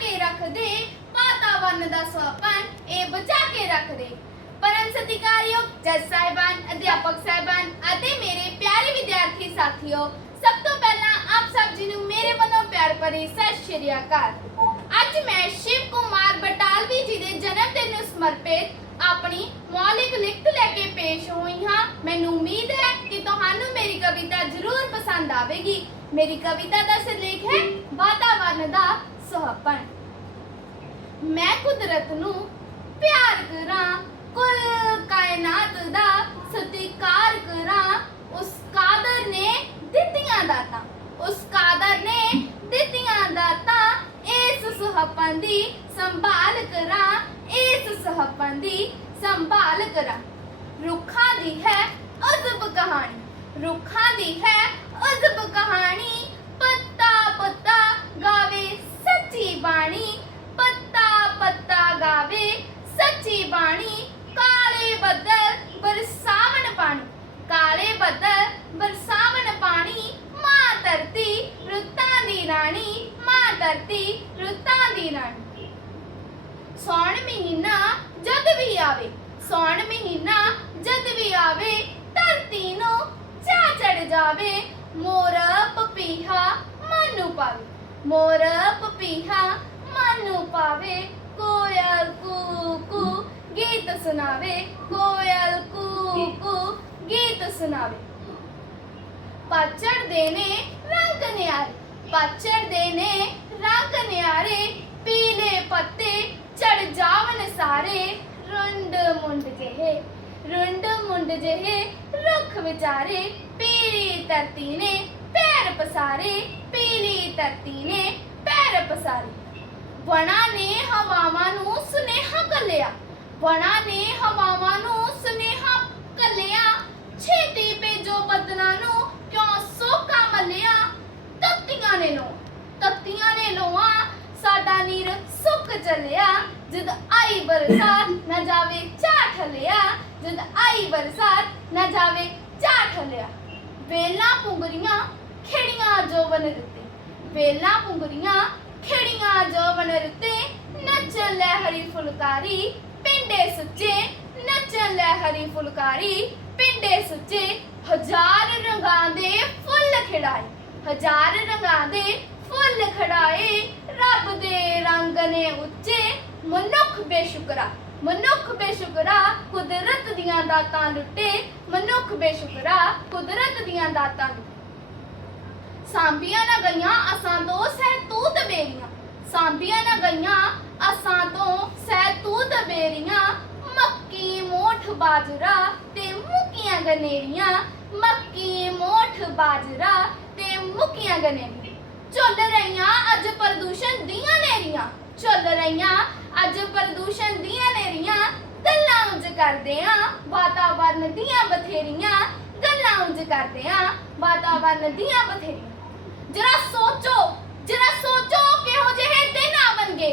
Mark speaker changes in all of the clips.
Speaker 1: ਕੇ ਰੱਖਦੇ? ਵਾਤਾਵਰਨ ਦਾ ਸੁਹੱਪਣ ਇਹ ਬਚਾ ਕੇ ਰੱਖਦੇ? ਪਰਮ ਸਤਿਕਾਰਯੋਗ ਜੱਜ ਸਾਹਿਬਾਨ, ਅਧਿਆਪਕ ਸਾਹਿਬਾਨ ਅਤੇ ਮੇਰੇ ਪਿਆਰੇ ਵਿਦਿਆਰਥੀ ਸਾਥੀਓ, ਸਭ ਤੋਂ ਪਹਿਲਾਂ ਆਪ ਸਭ ਜੀ ਨੂੰ ਮੇਰੇ ਵੱਲੋਂ ਪਿਆਰ ਭਰੀ ਸਤਿ ਸ਼੍ਰੀ ਅਕਾਲ। ਅੱਜ ਮੈਂ ਸ਼ਿਵ ਕੁਮਾਰ ਬਟਾਲਵੀ ਜੀ ਦੇ ਜਨਮ ਦਿਨ ਨੂੰ ਸਮਰਪਿਤ ਆਪਣੀ ਮੌਲਿਕ ਲਿਖਤ ਲੈ ਕੇ ਪੇਸ਼ ਹੋਈ ਹਾਂ। ਮੈਨੂੰ ਉਮੀਦ ਹੈ ਕਿ ਤੁਹਾਨੂੰ ਮੇਰੀ ਕਵਿਤਾ ਜ਼ਰੂਰ ਪਸੰਦ ਮੇਰੀ ਕਵਿਤਾ ਦਾ ਸਿਰਲੇਖ ਹੈ ਵਾਤਾਵਰਨ ਦਾ ਸੁਹੱਪਣ ਮੈਂ ਕੁਦਰਤ ਨੂੰ ਪਿਆਰ ਕਰਾਂ, ਕੁੱਲ ਕਾਇਨਾਤ ਦਾ ਸਤਿਕਾਰ ਕਰਾਂ, ਉਸ ਕਾਦਰ ਨੇ ਦਿੱਤੀਆਂ ਦਾਤਾਂ, ਉਸ ਕਾਦਰ ਨੇ ਦਿੱਤੀਆਂ ਦਾਤਾਂ, ਇਸ ਸੁਹੱਪਣ ਦੀ ਸੰਭਾਲ ਕਰਾਂ, ਇਸ ਸੁਹੱਪਣ ਦੀ ਸੰਭਾਲ ਕਰਾਂ। ਰੁੱਖਾਂ ਦੀ ਹੈ ਅਦਬ ਕਹਾਣੀ, ਰੁੱਖਾਂ ਦੀ ਹੈ ਅਜ਼ਬ ਕਹਾਣੀ, ਪੱਤਾ ਪੱਤਾ ਗਾਵੇ ਸੱਚੀ ਬਾਣੀ, ਪੱਤਾ ਪੱਤਾ ਗਾਵੇ ਸੱਚੀ ਬਾਣੀ, ਕਾਲੇ ਬੱਦਲ ਬਰਸਾਵਣ ਪਾਣੀ, ਕਾਲੇ ਬੱਦਲ ਬਰਸਾਵਣ ਪਾਣੀ, ਮਾਂ ਧਰਤੀ ਰੁੱਤਾਂ ਦੀ ਰਾਣੀ, ਮਾਂ ਧਰਤੀ ਰੁੱਤਾਂ ਦੀ ਰਾਣੀ। ਸੌਣ ਮਹੀਨਾ ਜਦ ਵੀ ਆਵੇ, ਸੌਣ ਮਹੀਨਾ ਜਦ ਵੀ ਆਵੇ, ਧਰਤੀ ਨੂੰ ਚਾ ਚੜ ਜਾਵੇ ਮੋਰ ਪਪੀਹਾ ਮਨ ਪਾਵੇ। ਮੋਰ ਪਪੀਹਾ ਮਨ ਪਾਵੇ, ਕੋਇਲ ਕੂ ਕੂ ਗੀਤ ਸੁਣਾਵੇ, ਕੋਇਲ ਕੂ ਕੂ ਗੀਤ ਸੁਣਾਵੇ। ਪਤਝੜ ਦੇ ਨੇ ਰੰਗ ਨਿਆਰੇ ਪਾਚੜ ਦੇ ਨੇ ਰੰਗ ਨਿਆਰੇ, ਪੀਲੇ ਪੱਤੇ ਚੜ ਜਾਵਨ ਸਾਰੇ। ਰੁੰਡ ਮੁੰਡ ਜਿਹੇ, ਰੁੰਡ ਮੁੰਡ ਜਿਹੇ ਰੁੱਖ ਵਿਚਾਰੇ ਪੀਲੀ ਧਰਤੀ ਨੇ ਪੈਰ ਪਸਾਰੇ, ਪੀਲੀ ਧਰਤੀ ਨੇ ਪੈਰ ਪਸਾਰੇ। ਵਣਾ ਨੇ ਹਵਾਵਾਂ ਨੂੰ ਸੁਨੇਹਾ ਕੱਲਿਆ ਵਣਾ ਨੇ ਹਵਾਵਾਂ ਨੂੰ ਸੁਨੇਹਾ ਕੱਲਿਆ ਛੇਤੀ ਭੇਜੋ ਬਦਨਾ ਨੂੰ, ਕਿਉਂ ਸੋਕਾ ਮੱਲਿਆ? ਤੱਤੀਆਂ ਨੇ ਲੋ ਤੱਤੀਆਂ ਨੇ ਲੋਆ ਸਾਡਾ ਨੀਰ ਸੁੱਕ ਚੱਲਿਆ। ਜਦ ਆਈ ਬਰਸਾਤ, ਨਾ ਜਾਵੇ ਝਾਠ ਲਿਆ ਜਦ ਆਈ ਬਰਸਾਤ, ਨਾ ਜਾਵੇ ਝਾਠ ਲਿਆ ਵੇਲਾ ਪੁੰਗਰੀਆਂ ਖੇੜੀਆਂ ਜੋਵਨ ਰੁੱਤੇ ਵੇਲਾ ਪੁੰਗਰੀਆਂ ਖੇੜੀਆਂ ਜੋਵਨ ਰੁੱਤੇ ਨੱਚਣ ਲੈ ਹਰੀ ਫੁਲਕਾਰੀ, ਪਿੰਡੇ ਸੁੱਚੇ। ਨੱਚਣ ਲੈ ਹਰੀ ਫੁਲਕਾਰੀ, ਪਿੰਡੇ ਸੁੱਚੇ। ਹਜ਼ਾਰ ਰੰਗਾਂ ਦੇ ਫੁੱਲ ਖਿੜਾਏ। ਹਜ਼ਾਰ ਰੰਗਾਂ ਦੇ ਫੁੱਲ ਖੜਾਏ। ਰੱਬ ਦੇ ਰੰਗ ਨੇ ਉੱਚੇ। ਮਨੁੱਖ ਬੇਸ਼ੁਕਰਾ। ਮਨੁੱਖ ਬੇਸ਼ੁਕਰਾ ਕੁਦਰਤ ਦੀਆਂ ਦਾਤਾਂ ਲੁੱਟੇ, ਮਨੁੱਖ ਬੇਸ਼ੁਕਰਾ ਕੁਦਰਤ ਦੀਆਂ ਦਾਤਾਂ ਲੁੱਟੇ। ਸਾਂਭੀਆਂ ਨਾ ਗਈਆਂ ਅਸਾਂ ਤੋਂ ਸਹਿਤੂਤ ਬੇਰੀਆਂ। ਸਾਂਭੀਆਂ ਨਾ ਗਈਆਂ ਅਸਾਂ ਤੋਂ ਸਹਿਤੂਤ ਬੇਰੀਆਂ। ਮੱਕੀ, ਮੋਠ, ਬਾਜਰਾ ਤੇ ਮੁਕੀਆਂ ਗਨੇਰੀਆਂ। ਮੱਕੀ, ਮੋਠ, ਬਾਜਰਾ ਤੇ ਮੁਕੀਆਂ ਗਨੇਰੀਆਂ। ਝੁੱਲ ਰਹੀਆਂ ਅੱਜ ਪ੍ਰਦੂਸ਼ਣ ਦੀਆਂ ਨੇਰੀਆਂ। ਚੱਲ ਰਹੀਆਂ, ਅੱਜ ਪ੍ਰਦੂਸ਼ਣ ਦੀਆਂ ਨੇਰੀਆਂ ਗੱਲਾਂ ਉੱਜ ਕਰਦੇ ਆ, ਵਾਤਾਵਰਨ ਦੀਆਂ ਬਥੇਰੀਆਂ, ਗੱਲਾਂ ਉੱਜ ਕਰਦੇ ਆ, ਵਾਤਾਵਰਨ ਦੀਆਂ ਬਥੇਰੀਆਂ। ਜਰਾ ਸੋਚੋ ਕਿਹੋ ਜਿਹੇ ਦਿਨ ਆਵਣਗੇ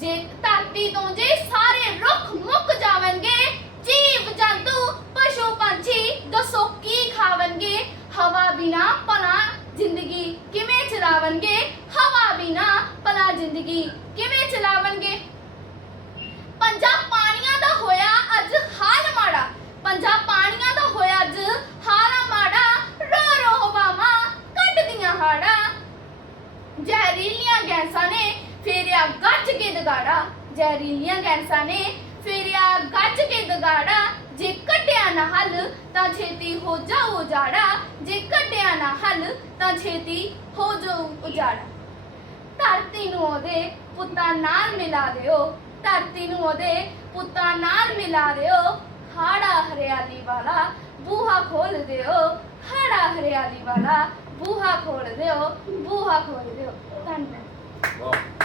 Speaker 1: ਜੇ ਧਰਤੀ ਤੋਂ ਜੇ ਸਾਰੇ ਰੁੱਖ ਮੁੱਕ ਜਾਵਣਗੇ ਜੀਵ ਜੰਤੂ ਪਸ਼ੂ ਪੰਛੀ ਦੱਸੋ ਕੀ ਖਾਵਣਗੇ ਹਵਾ ਬਿਨਾ ਭਲਾ ਜ਼ਿੰਦਗੀ ਕਿਵੇਂ ਚਲਾਵਣਗੇ ਹਵਾ ਬਿਨਾ ਭਲਾ ਜ਼ਿੰਦਗੀ ਕਿਵੇਂ ਚਲਾਵਣਗੇ ਪੰਜਾ ਪਾਣੀਆਂ ਦਾ ਹੋਇਆ ਅੱਜ ਹਾਲ ਮਾੜਾ ਪੰਜਾ ਪਾਣੀਆਂ ਦਾ ਹੋਇਆ ਅੱਜ ਹਾਲ ਮਾੜਾ ਰੋ ਰੋ ਹਵਾਵਾਂ ਕੱਢਦੀਆਂ ਹਾੜਾ ਜ਼ਹਿਰੀਲੀਆਂ ਗੈਸਾਂ ਨੇ ਫੇਰਿਆ ਗੱਜ ਕੇ ਦਗਾੜਾ। ਜ਼ਹਿਰੀਲੀਆਂ ਗੈਸਾਂ ਨੇ ਫੇਰਿਆ ਗੱਜ ਕੇ ਦਗਾੜਾ। ਜੇ ਕੱਢਿਆ ਨਾ ਹੱਲ, ਤਾਂ ਛੇਤੀ ਹੋ ਜਾਊ ਉਜਾੜਾ। ਜੇ ਕੱਢਿਆ ਨਾ ਹੱਲ, ਤਾਂ ਛੇਤੀ ਹੋ ਜਾਊ ਉਜਾੜਾ। ਧਰਤੀ ਨੂੰ ਉਹਦੇ ਪੁੱਤਾਂ ਨਾਲ ਮਿਲਾ ਦਿਓ। ਧਰਤੀ ਨੂੰ ਉਹਦੇ ਪੁੱਤਾਂ ਨਾਲ ਮਿਲਾ ਦਿਓ। ਹਾੜਾ ਹਰਿਆਲੀ ਵਾਲਾ ਬੂਹਾ ਖੋਲ ਦਿਓ। ਹਾੜਾ ਹਰਿਆਲੀ ਵਾਲਾ ਬੂਹਾ ਖੋਲ ਦਿਓ। ਬੂਹਾ ਖੋਲ ਦਿਓ। ਧੰਨਵਾਦ।
Speaker 2: Well.